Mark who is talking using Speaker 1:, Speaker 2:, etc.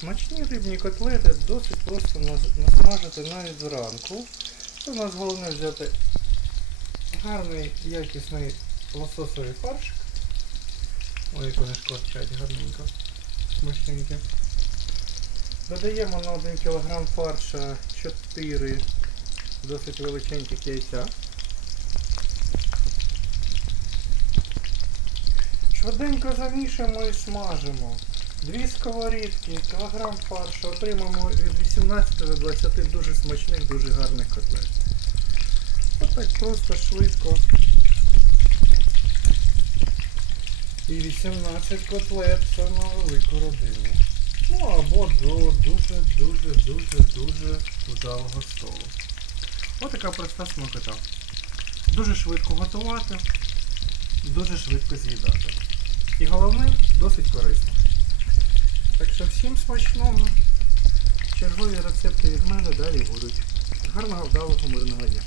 Speaker 1: Смачні рибні котлети досить просто насмажити навіть зранку. У нас головне взяти гарний якісний лососовий фарш. Ой, як вони шкварчать гарненько. Смачненькі. Додаємо на 1 кг фарша 4 досить величеньких яйця. Швиденько замішуємо і смажимо. Дві сковорідки, кілограм фаршу, отримаємо від 18 до 20 дуже смачних, дуже гарних котлет. Отак просто швидко. І 18 котлет це на велику родину. Ну або до дуже, дуже, дуже, дуже вдалого столу. Отака проста смакота. Дуже швидко готувати, дуже швидко з'їдати. І головне, досить корисно. Всім смачного. Чергові рецепти від мене далі будуть. Гарного вдалого мирного дня.